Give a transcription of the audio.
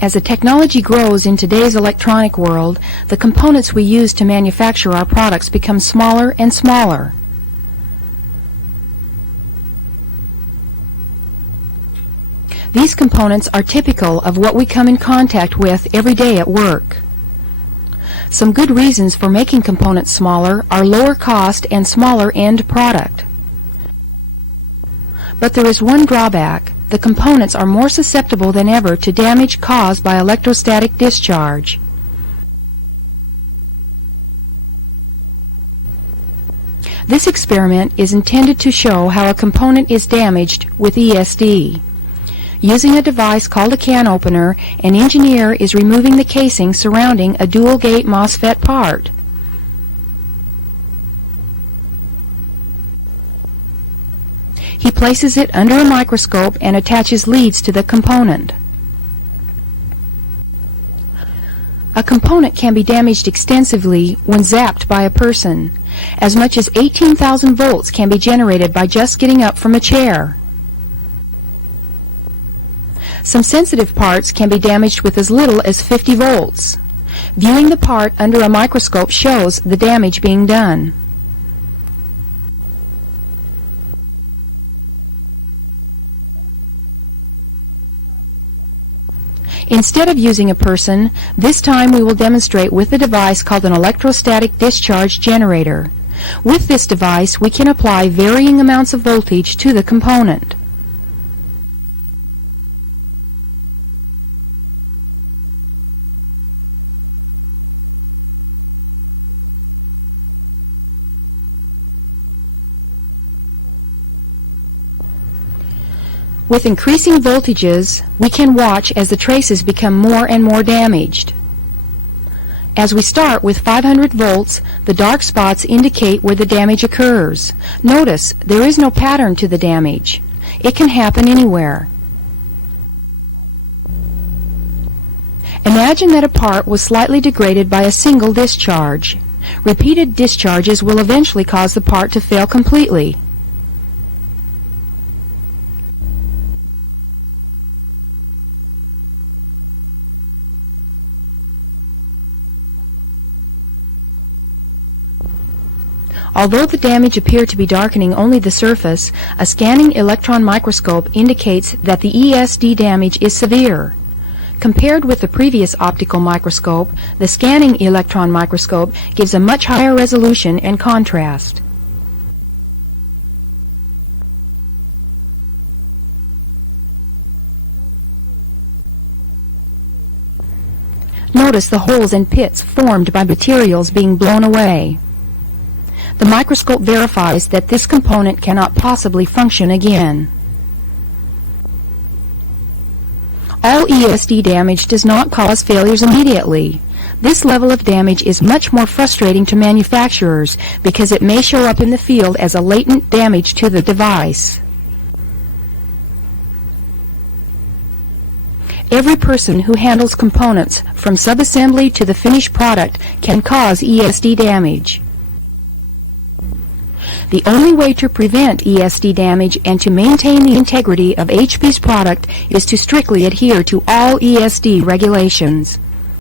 As the technology grows in today's electronic world, the components we use to manufacture our products become smaller and smaller. These components are typical of what we come in contact with every day at work. Some good reasons for making components smaller are lower cost and smaller end product. But there is one drawback. The components are more susceptible than ever to damage caused by electrostatic discharge. This experiment is intended to show how a component is damaged with ESD. Using a device called a can opener, an engineer is removing the casing surrounding a dual-gate MOSFET part. He places it under a microscope and attaches leads to the component. A component can be damaged extensively when zapped by a person. As much as 18,000 volts can be generated by just getting up from a chair. Some sensitive parts can be damaged with as little as 50 volts. Viewing the part under a microscope shows the damage being done. Instead of using a person, this time we will demonstrate with a device called an electrostatic discharge generator. With this device, we can apply varying amounts of voltage to the component. With increasing voltages, we can watch as the traces become more and more damaged. As we start with 500 volts, the dark spots indicate where the damage occurs. Notice, there is no pattern to the damage. It can happen anywhere. Imagine that a part was slightly degraded by a single discharge. Repeated discharges will eventually cause the part to fail completely. Although the damage appeared to be darkening only the surface, a scanning electron microscope indicates that the ESD damage is severe. Compared with the previous optical microscope, the scanning electron microscope gives a much higher resolution and contrast. Notice the holes and pits formed by materials being blown away. The microscope verifies that this component cannot possibly function again. All ESD damage does not cause failures immediately. This level of damage is much more frustrating to manufacturers because it may show up in the field as a latent damage to the device. Every person who handles components from subassembly to the finished product can cause ESD damage. The only way to prevent ESD damage and to maintain the integrity of HP's product is to strictly adhere to all ESD regulations.